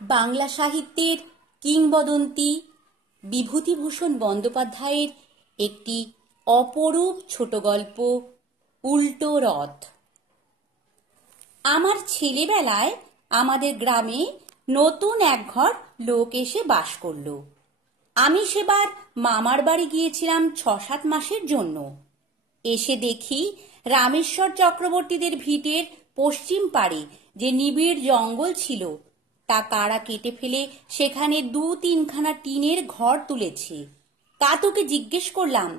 বাংলা সাহিত্যের কিংবদন্তি বিভূতিভূষণ বন্দ্যোপাধ্যায়ের একটি অপরূপ ছোট গল্প উল্টো রথ। আমার ছেলেবেলায় আমাদের গ্রামে নতুন এক ঘর লোক এসে বাস করল। আমি সেবার মামার বাড়ি গিয়েছিলাম 6-7 মাসের জন্য। এসে দেখি রামেশ্বর চক্রবর্তীদের ভিটের পশ্চিম পাড়ে যে নিবিড় জঙ্গল ছিল তা কারা কেটে ফেলে সেখানে 2-3খানা টিনের ঘর তুলেছে। কাতুকে জিজ্ঞেস করলাম,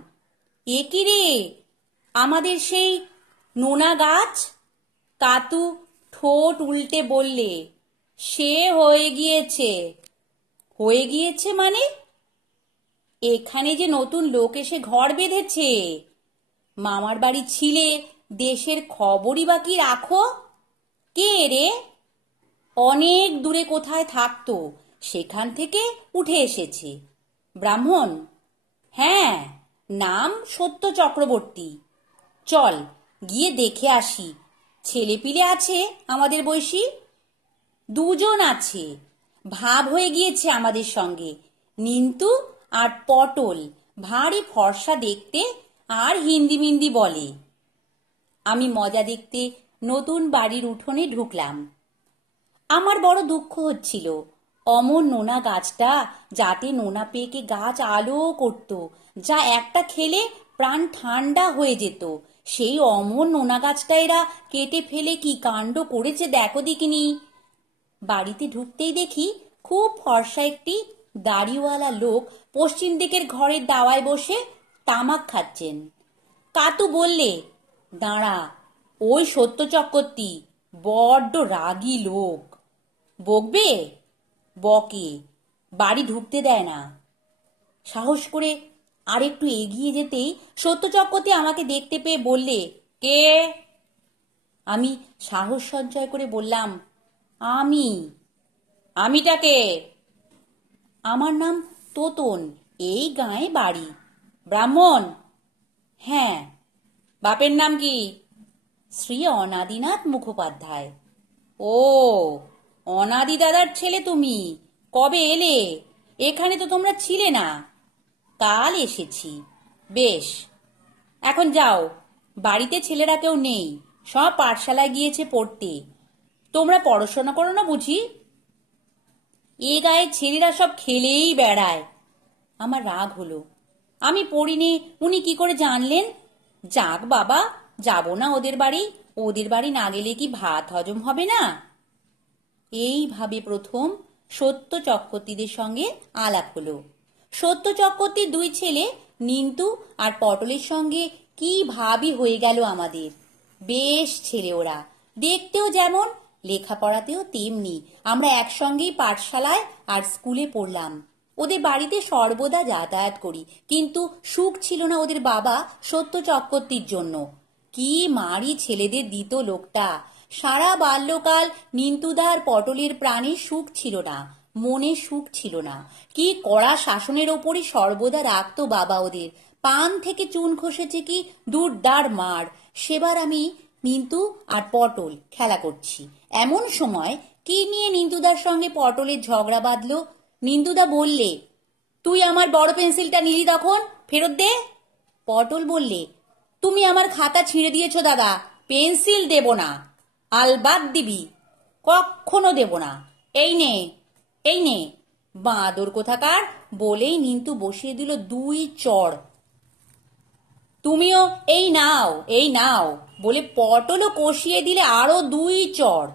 এ কি রে, আমাদের সেই নোনা গাছ? কাতু ঠোঁট উল্টে বললে, সে হয়ে গিয়েছে। হয়ে গিয়েছে মানে? এখানে যে নতুন লোক এসে ঘর বেঁধেছে। মামার বাড়ি ছিলে, দেশের খবরই বা কি রাখো? কে রে? অনেক দূরে কোথায় থাকতো, সেখান থেকে উঠে এসেছে। ব্রাহ্মণ? হ্যাঁ, নাম সত্য চক্রবর্তী। চল গিয়ে দেখে আসি। ছেলেপিলে আছে আমাদের বয়সী? 2জন আছে, ভাব হয়ে গিয়েছে আমাদের সঙ্গে। নিন্তু আর পটল, ভারী ফর্সা দেখতে আর হিন্দি মিন্দি বলে। আমি মজা দেখতে নতুন বাড়ির উঠোনে ঢুকলাম। আমার বড় দুঃখ হচ্ছিল, অমন নোনা গাছটা যাতে নোনা পেকে গাছ আলো করত, যা একটা খেলে প্রাণ ঠান্ডা হয়ে যেত, সেই অমন নোনা গাছটা এরা কেটে ফেলে কি কাণ্ড করেছে দেখো দেখিনি। বাড়িতে ঢুকতেই দেখি খুব ফর্সা একটি দাড়িওয়ালা লোক পশ্চিম দিকের ঘরের দাওয়ায় বসে তামাক খাচ্ছেন। কাতু বললে, দাঁড়া, ওই সত্য চক্রবর্তী বড্ড রাগী লোক। বকবে? বকে, বাড়ি ঢুকতে দেয় না। সাহস করে আরেকটু এগিয়ে যেতেই সত্য চক্রবর্তী আমাকে দেখতে পেয়ে বললে, কে? আমি সাহস সঞ্চয় করে বললাম, আমিটাকে? আমার নাম তোতন, এই গাঁয়ে বাড়ি। ব্রাহ্মণ? হ্যাঁ। বাপের নাম কি? শ্রী অনাদিনাথ মুখোপাধ্যায়। ও, অনাদি দাদার ছেলে তুমি? কবে এলে? এখানে তো তোমরা ছিলে না। কাল এসেছি। বেশ, এখন যাও, বাড়িতে ছেলেরা কেউ নেই, সব পাঠশালায় গিয়েছে পড়তে। তোমরা পড়াশোনা করো না বুঝি? এ গায়ে ছেলেরা সব খেলেই বেড়ায়। আমার রাগ হলো। আমি পড়িনি, উনি কি করে জানলেন? যাক বাবা, যাব না ওদের বাড়ি। ওদের বাড়ি না গেলে কি ভাত হজম হবে না? এইভাবে প্রথম সত্য চক্রবর্তীদের সঙ্গে আলাপ হলো। সত্য চক্রবর্তীর 2 ছেলে নিন্তু আর পটলের সঙ্গে কি ভাবই হয়ে গেল আমাদের। বেশ ছেলে ওরা, দেখতেও যেমন, লেখাপড়াতেও তেমনি। আমরা একসঙ্গেই পাঠশালায় আর স্কুলে পড়লাম। ওদের বাড়িতে সর্বদা যাতায়াত করি, কিন্তু সুখ ছিল না ওদের বাবা সত্য চক্রবর্তীর জন্য। কি মারি ছেলেদের দিত লোকটা। সারা বাল্যকাল নিন্তুদার পটলের প্রাণে সুখ ছিল না, মনে সুখ ছিল না। কি কড়া শাসনের ওপরই সর্বদা রাখতো বাবা ওদের। পান থেকে চুন খসেছে কি দুর্দার মার। সেবার আমি নিন্তু আর পটল খেলা করছি, এমন সময় কি নিয়ে নিন্তুদার সঙ্গে পটলের ঝগড়া বাঁধলো। নিন্তুদা বললে, তুই আমার বড় পেন্সিলটা নিলি তখন, ফেরত দে। পটল বললে, তুমি আমার খাতা ছিঁড়ে দিয়েছো দাদা, পেন্সিল দেব না। আলবাদ দিবি। কখনো দেব না। এই নে, এই নে। বাঁদর কোথাকার, বলেই নিন্তু বসিয়ে দিল 2 চড়। তুমিও এই নাও, এই নাও বলে পটলও কষিয়ে দিলে আরো 2 চড়।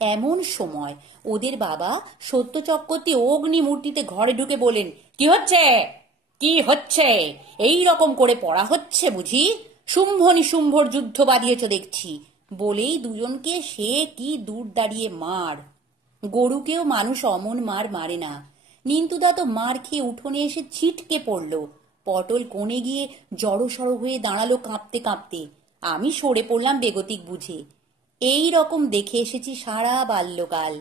এমন সময় ওদের বাবা সত্য চক্রবর্তী অগ্নি মূর্তিতে ঘরে ঢুকে বলেন, কি হচ্ছে? কি হচ্ছে? এই রকম করে পড়া হচ্ছে বুঝি? শুম্ভ নিশুম্ভর যুদ্ধ বাঁধিয়েছ দেখছি। বলেই 2জনকে সে কি দূর দাঁড়িয়ে মার। গরুকেও মানুষ অমন মার মারে না। নিন্তুদা তো মার খেয়ে উঠোনে এসে ছিটকে পড়ল। পটল কোণে গিয়ে জড়সড় হয়ে দাঁড়ালো কাঁপতে কাঁপতে। আমি সরে পড়লাম বেগতিক বুঝে। এই রকম দেখে এসেছি সারা বাল্যকাল।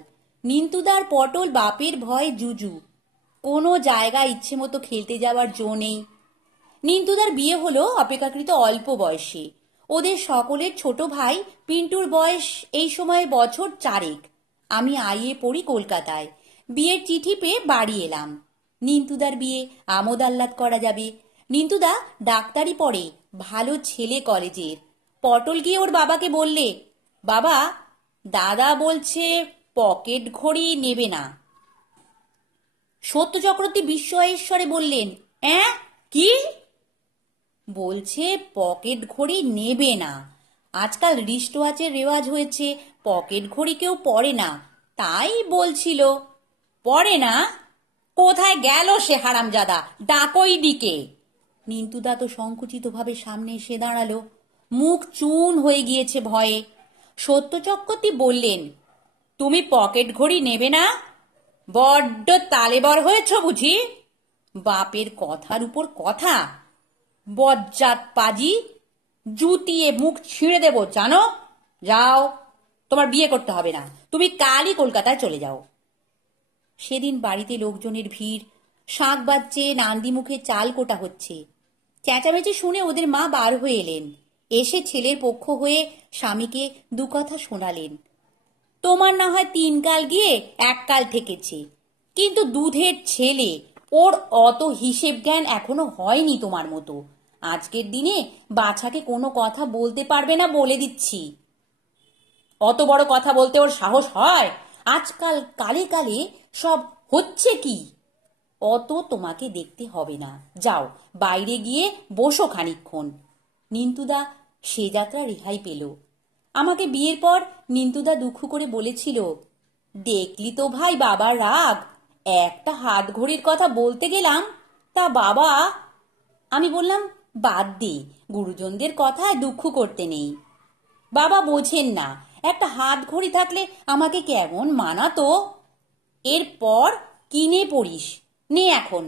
নিন্তুদার পটল বাপের ভয় জুজু, কোনো জায়গায় ইচ্ছে মতো খেলতে যাওয়ার জো নেই। নিন্তুদার বিয়ে হলো অপেক্ষাকৃত অল্প বয়সে। ওদের সকলের ছোট ভাই পিন্টুর বয়স এই সময়ে বছর 4। আমি আইএ পড়ি কলকাতায়। বিয়ের চিঠি পেয়ে বাড়ি এলাম। নিন্তুদার বিয়ে আমোদ আহ্লাদ করা যাবে। নিন্তুদা ডাক্তারি পড়ে, ভালো ছেলে কলেজের। পটল গিয়ে ওর বাবাকে বললে, বাবা, দাদা বলছে পকেট ঘড়ি নেবে না। সত্য চক্রবর্তী বিস্ময়েশ্বরে বললেন, কি? বলছে পকেট ঘড়ি নেবে না। আজকাল রিস্ট ওয়াচের রেওয়াজ হয়েছে, পকেট ঘড়ি কেউ পরে না, তাই বলছিল। পরে না? কোথায় গেল সে হারামজাদা? ডাকই দিকে। নিন্তুদা তো সংকুচিতভাবে সামনে এসে দাঁড়ালো, মুখ চুন হয়ে গিয়েছে ভয়ে। সত্য চক্রবর্তী বললেন, তুমি পকেট ঘড়ি নেবে না? বড্ড তালেবর হয়েছ বুঝি? বাপের কথার উপর কথা। বজ্জাত পাজি, জুতিয়ে মুখ ছিঁড়ে দেব জানো। যাও, তোমার বিয়ে করতে হবে না, তুমি কালই কলকাতায় চলে যাও। সেদিন বাড়িতে লোকজনের ভিড়, শাঁখ বাজছে, নান্দি মুখে চাল কোটা হচ্ছে। চেঁচামেচি শুনে ওদের মা বার হয়ে এলেন। এসে ছেলের পক্ষ হয়ে স্বামীকে দু কথা শোনালেন। তোমার না হয় 3 কাল গিয়ে 1 কাল ঠেকেছে, কিন্তু দুধের ছেলে, ওর অত হিসেব জ্ঞান এখনো হয়নি তোমার মতো। আজকের দিনে বাছাকে কোনো কথা বলতে পারবে না বলে দিচ্ছি। অত বড় কথা বলতে ওর সাহস হয়? আজকাল কালে কালে সব হচ্ছে কি? অত তোমাকে দেখতে হবে না, যাও বাইরে গিয়ে বসো খানিকক্ষণ। নিন্তুদা সে যাত্রা রেহাই পেল। আমাকে বিয়ের পর নিন্তুদা দুঃখ করে বলেছিল, দেখলি তো ভাই বাবার রাগ, একটা হাত ঘড়ির কথা বলতে গেলাম তা বাবা। আমি বললাম, বাদ দে, গুরুজনদের কথায় দুঃখ করতে নেই। বাবা বোঝেন না, একটা হাত ঘড়ি থাকলে আমাকে কেমন মানাতো। এরপর কিনে পড়িস, নে এখন।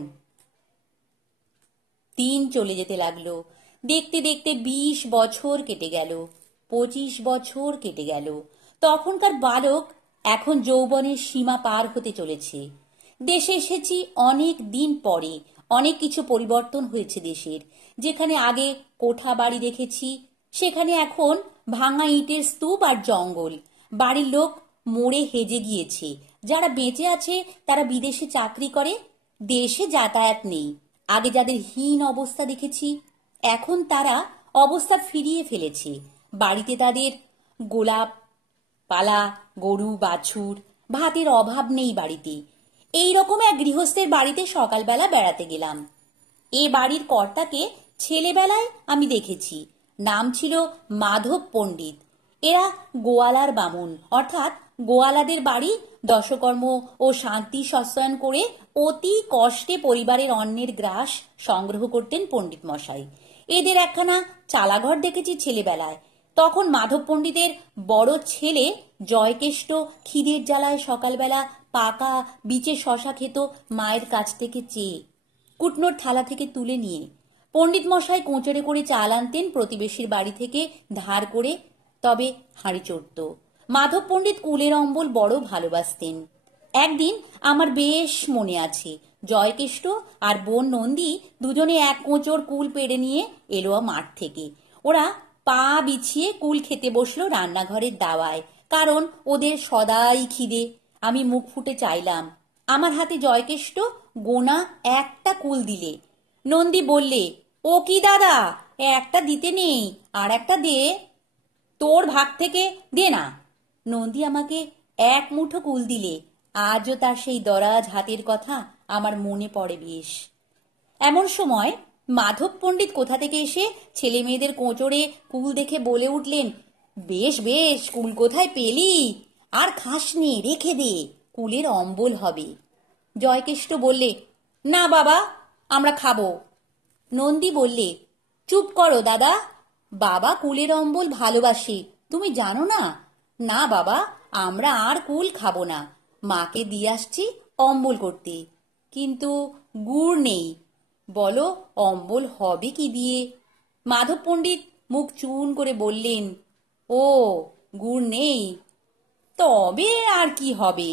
দিন চলে যেতে লাগলো। দেখতে দেখতে 20 বছর কেটে গেল, 25 বছর কেটে গেল। তখনকার বালক এখন যৌবনের সীমা পার হতে চলেছে। দেশে এসেছি অনেক দিন পরে। অনেক কিছু পরিবর্তন হয়েছে দেশের। যেখানে আগে কোঠা বাড়ি দেখেছি, সেখানে এখন ভাঙা ইটের স্তূপ আর জঙ্গল। বাড়ির লোক মরে হেজে গিয়েছে। যারা বেঁচে আছে তারা বিদেশে চাকরি করে, দেশে যাতায়াত নেই। আগে যাদের হীন অবস্থা দেখেছি, এখন তারা অবস্থা ফিরিয়ে ফেলেছে। বাড়িতে তাদের গোলাপ পালা, গরু বাছুর, ভাতের অভাব নেই বাড়িতে। এই রকম এক গৃহস্থের বাড়িতে সকালবেলা বেড়াতে গেলাম। এ বাড়ির কর্তাকে ছেলেবেলায় আমি দেখেছি। নাম ছিল মাধব পণ্ডিত। এরা গোয়ালার বামুন, অর্থাৎ গোয়ালাদের বাড়ি দশকর্ম ও শান্তি সস্তায়ন করে অতি কষ্টে পরিবারের অন্নের গ্রাস সংগ্রহ করতেন পণ্ডিত মশাই। এদের একখানা চালাঘর দেখেছি ছেলেবেলায়। তখন মাধব পণ্ডিতের বড় ছেলে জয়কেষ্ট খিদের জ্বালায় সকালবেলা পাকা বিচে শশা খেত মায়ের কাছ থেকে চেয়ে, কুটনোর থালা থেকে তুলে নিয়ে। পণ্ডিত মশাই কোঁচড়ে করে চাল আনতেন প্রতিবেশীর বাড়ি থেকে ধার করে, তবে হাঁড়ি চড়ত। মাধব পণ্ডিত কুলের অম্বল বড় ভালোবাসতেন। একদিন আমার বেশ মনে আছে, জয়কেষ্ট আর বোন নন্দী দুজনে এক কোঁচড় কুল পেড়ে নিয়ে এলো মাঠ থেকে। ওরা পা বিছিয়ে কুল খেতে বসলো রান্নাঘরের দাওয়ায়, কারণ ওদের সদাই খিদে। আমি মুখ ফুটে চাইলাম। আমার হাতে জয়কেষ্ট গোনা একটা কুল দিলে। নন্দী বললে, ও কি দাদা, একটা দিতে নেই, আর একটা দে। তোর ভাগ থেকে দে না। নন্দী আমাকে এক মুঠো কুল দিলে। আজও তার সেই দরাজ হাতের কথা আমার মনে পড়ে বেশ। এমন সময় মাধব পণ্ডিত কোথা থেকে এসে ছেলে মেয়েদের কোঁচড়ে কুল দেখে বলে উঠলেন, বেশ বেশ, কুল কোথায় পেলি? আর খাসনি, রেখে দে, কুলের অম্বল হবে। জয়কেষ্ট বললে, না বাবা, আমরা খাবো। নন্দী বললে, চুপ করো দাদা, বাবা কুলের অম্বল ভালোবাসে, তুমি জানো না? না বাবা, আমরা আর কুল খাবো না, মাকে দিয়ে আসছি অম্বল করতে। কিন্তু গুড় নেই, বলো অম্বল হবে কি দিয়ে? মাধব পণ্ডিত মুখ চুন করে বললেন, ও গুড় নেই, তবে আর কি হবে?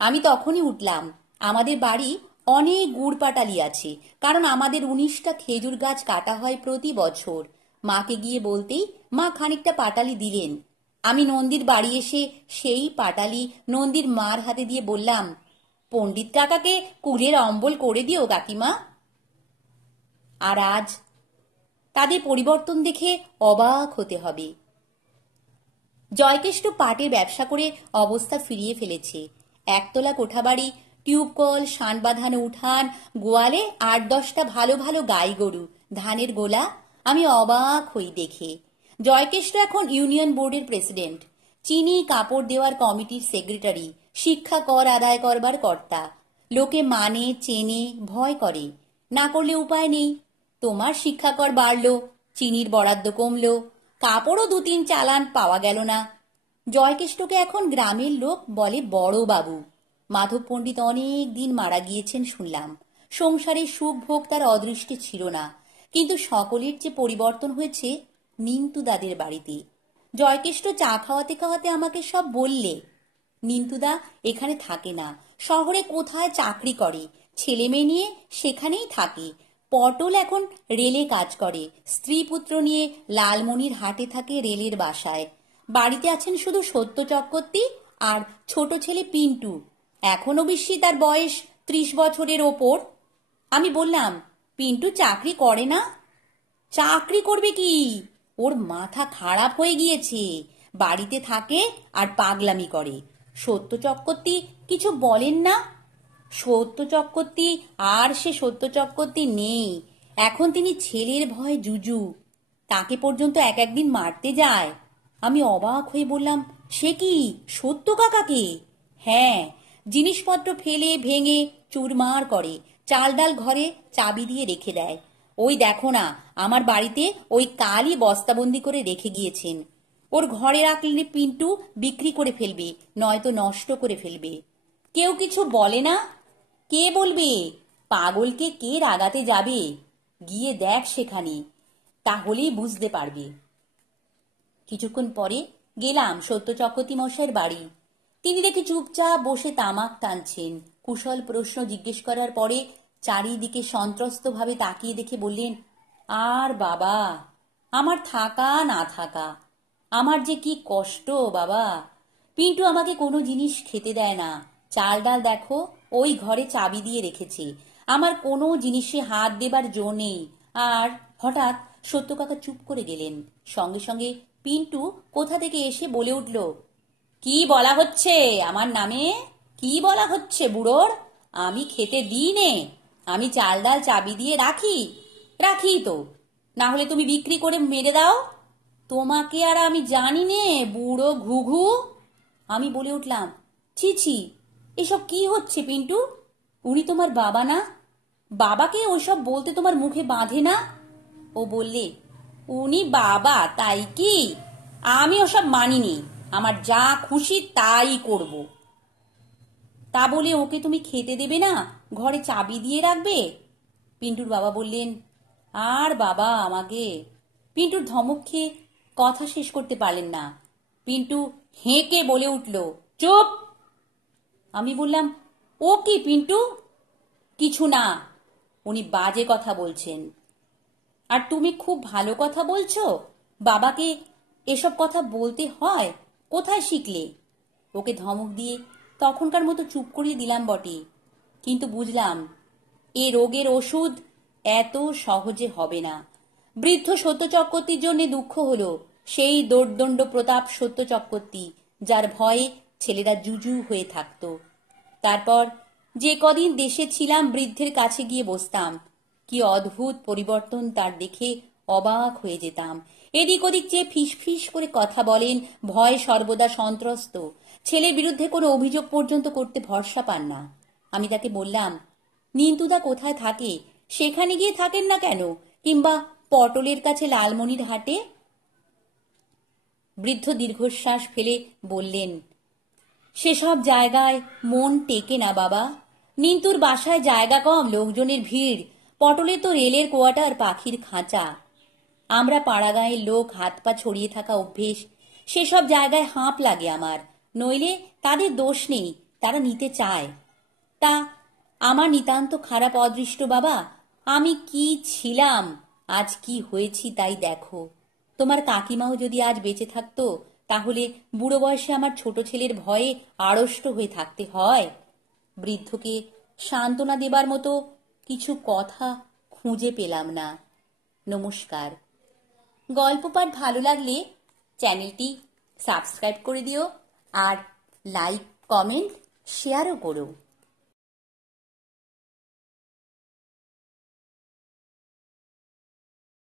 আমি তখনই উঠলাম। আমাদের বাড়ি অনেক গুড় পাটালি আছে, কারণ আমাদের 19টা খেজুর গাছ কাটা হয় প্রতি বছর। মাকে গিয়ে বলতেই মা খানিকটা পাটালি দিলেন। আমি নন্দীর বাড়ি এসে সেই পাটালি নন্দীর মার হাতে দিয়ে বললাম, পণ্ডিত কাকাকে কুলের অম্বল করে দিও কাকিমা। আর আজ তাদের পরিবর্তন দেখে অবাক হতে হবে। জয়কেষ্ট পাটের ব্যবসা করে অবস্থা ফিরিয়ে ফেলেছে। একতলা কোঠাবাড়ি, টিউবকল, শান বাঁধানো উঠান, গোয়ালে ৮-১০টা ভালো ভালো গাই গরু, ধানের গোলা। আমি অবাক হই দেখে। জয়কেষ্ট এখন ইউনিয়ন বোর্ডের প্রেসিডেন্ট, চিনি কাপড় দেওয়ার কমিটির সেক্রেটারি, শিক্ষা কর আদায় করবার কর্তা। লোকে মানে, চেনে, ভয় করে। না করলে উপায় নেই। তোমার শিক্ষা কর বাড়ল, চিনির বরাদ্দ কমল, কাপড়ও ২-৩ চালান পাওয়া গেল না। জয়কেষ্টকে এখন গ্রামের লোক বলে বড় বাবু। মাধব পণ্ডিত অনেক দিন মারা গিয়েছেন শুনলাম। সংসারের সুখ ভোগ তার অদৃষ্টে ছিল না। কিন্তু সকলের চেয়ে পরিবর্তন হয়েছে নিন্তুদাদের বাড়িতে। জয়কেষ্ট চা খাওয়াতে খাওয়াতে আমাকে সব বললে। নিন্তুদা এখানে থাকে না, শহরে কোথায় চাকরি করে, ছেলে মেয়ে নিয়ে সেখানেই থাকে। পটল এখন রেলে কাজ করে, স্ত্রী পুত্র নিয়ে লালমনির হাটে থাকে রেলের বাসায়। বাড়িতে আছেন শুধু সত্য চক্রবর্তী আর ছোট ছেলে পিন্টু। এখনো বেশি তার বয়স ৩০ বছরের ওপর। আমি বললাম, পিন্টু চাকরি করে না? চাকরি করবে কি, ওর মাথা খারাপ হয়ে গিয়েছে। বাড়িতে থাকে আর পাগলামি করে। সত্য চক্রবর্তী কিছু বলেন না? সত্য চক্রবর্তী আর সে সত্য চক্রবর্তী নেই। এখন তিনি ছেলের ভয়ে জুজু। তাকে পর্যন্ত এক একদিন মারতে যায়। আমি অবাক হয়ে বললাম, সে কি, সত্য কাকাকে? হ্যাঁ, জিনিসপত্র ফেলে ভেঙে চুরমার করে, চাল ডাল ঘরে চাবি দিয়ে রেখে দেয়। ওই দেখো না, আমার বাড়িতে ওই কালই বস্তাবন্দি করে রেখে গিয়েছেন। ওর ঘরে রাখলে পিন্টু বিক্রি করে ফেলবে, নয়তো নষ্ট করে ফেলবে। কেউ কিছু বলে না? কে বলবে? পাগলকে কে রাগাতে যাবে? গিয়ে দেখ সেখানে, তাহলেই বুঝতে পারবে। কিছুক্ষণ পরে গেলাম সত্য চক্রবর্তী মশাইয়ের বাড়ি। তিনি দেখি চুপচাপ বসে তামাক টানছেন। কুশল প্রশ্ন জিজ্ঞেস করার পরে চারিদিকে সন্ত্রস্তভাবে তাকিয়ে দেখে বললেন, আর বাবা, আমার থাকা না থাকা, আমার যে কি কষ্ট বাবা। পিন্টু আমাকে কোনো জিনিস খেতে দেয় না। চাল ডাল দেখো ওই ঘরে চাবি দিয়ে রেখেছে। আমার কোনো জিনিসে হাত দেবার জো নেই। আর হঠাৎ সত্য কাকা চুপ করে গেলেন। সঙ্গে সঙ্গে পিন্টু কোথা থেকে এসে বলে উঠল, কি বলা হচ্ছে আমার নামে? কি বলা হচ্ছে বুড়োর? আমি খেতে দিই নে? আমি চাল ডাল চাবি দিয়ে রাখি? রাখি তো, না হলে তুমি বিক্রি করে মেরে দাও। তোমাকে আর আমি জানি নে বুড়ো ঘুঘু। আমি বলে উঠলাম, ছি ছি, এসব কি হচ্ছে পিন্টু? উনি তোমার বাবা না? বাবাকে ওইসব বলতে তোমার মুখে বাঁধে না? ও বললে, উনি বাবা তাই কি? আমি ওসব মানিনি। আমার যা খুশি তাই করব। তা বলে ওকে তুমি খেতে দেবে না, ঘরে চাবি দিয়ে রাখবে? পিন্টুর বাবা বললেন, আর বাবা আমাকে। পিন্টুর ধমক খেয়ে কথা শেষ করতে পারলেন না। পিন্টু হেঁকে বলে উঠল, চুপ। আমি বললাম, ও কি পিন্টু? কিছু না, উনি বাজে কথা বলছেন। আর তুমি খুব ভালো কথা বলছো। বাবাকে এসব কথা বলতে হয়? কোথায় শিখলে? ওকে ধমক দিয়ে তখনকার মতো চুপ করিয়ে দিলাম বটে, কিন্তু বুঝলাম এ রোগের ওষুধ এত সহজে হবে না। বৃদ্ধ সত্য চক্রবর্তীর জন্য দুঃখ হলো। সেই দোর্দণ্ড প্রতাপ সত্য চক্রবর্তী, যার ভয়ে ছেলেরা জুজু হয়ে থাকত। তারপর যে কদিন দেশে ছিলাম বৃদ্ধের কাছে গিয়ে বসতাম। কি অদ্ভুত পরিবর্তন তার দেখে অবাক হয়ে যেতাম। এদিক ওদিক চেয়ে ফিস ফিস করে কথা বলেন, ভয়ে সর্বদা সন্ত্রস্ত। ছেলের বিরুদ্ধে কোনো অভিযোগ পর্যন্ত করতে ভরসা পান না। আমি তাকে বললাম, নিন্তুদা কোথায় থাকে? সেখানে গিয়ে থাকেন না কেন? কিংবা পটলের কাছে লালমনির হাটে? বৃদ্ধ দীর্ঘশ্বাস ফেলে বললেন, সেসব জায়গায় মন টেকে না বাবা। নিন্তুর বাসায় জায়গা কম, লোকজনের ভিড়। পটলে তো রেলের কোয়ার্টার, পাখির খাঁচা। আমরা পাড়াগাঁয়ের লোক, হাত পা ছড়িয়ে থাকা অভ্যেস। সেসব জায়গায় হাঁপ লাগে আমার। নইলে তাদের দোষ নেই, তারা নিতে চায়। তা আমার নিতান্ত খারাপ অদৃষ্ট বাবা। আমি কি ছিলাম, আজ কি হয়েছি তাই দেখো। তোমার কাকিমাও যদি আজ বেঁচে থাকতো, তাহলে বুড়ো বয়সে আমার ছোট ছেলের ভয়ে আড়ষ্ট হয়ে থাকতে হয়। বৃদ্ধকে সান্ত্বনা দেবার মতো কিছু কথা খুঁজে পেলাম না। নমস্কার। গল্প পাঠ ভালো লাগলে চ্যানেলটি সাবস্ক্রাইব করে দিও আর লাইক, কমেন্ট, শেয়ারও করো।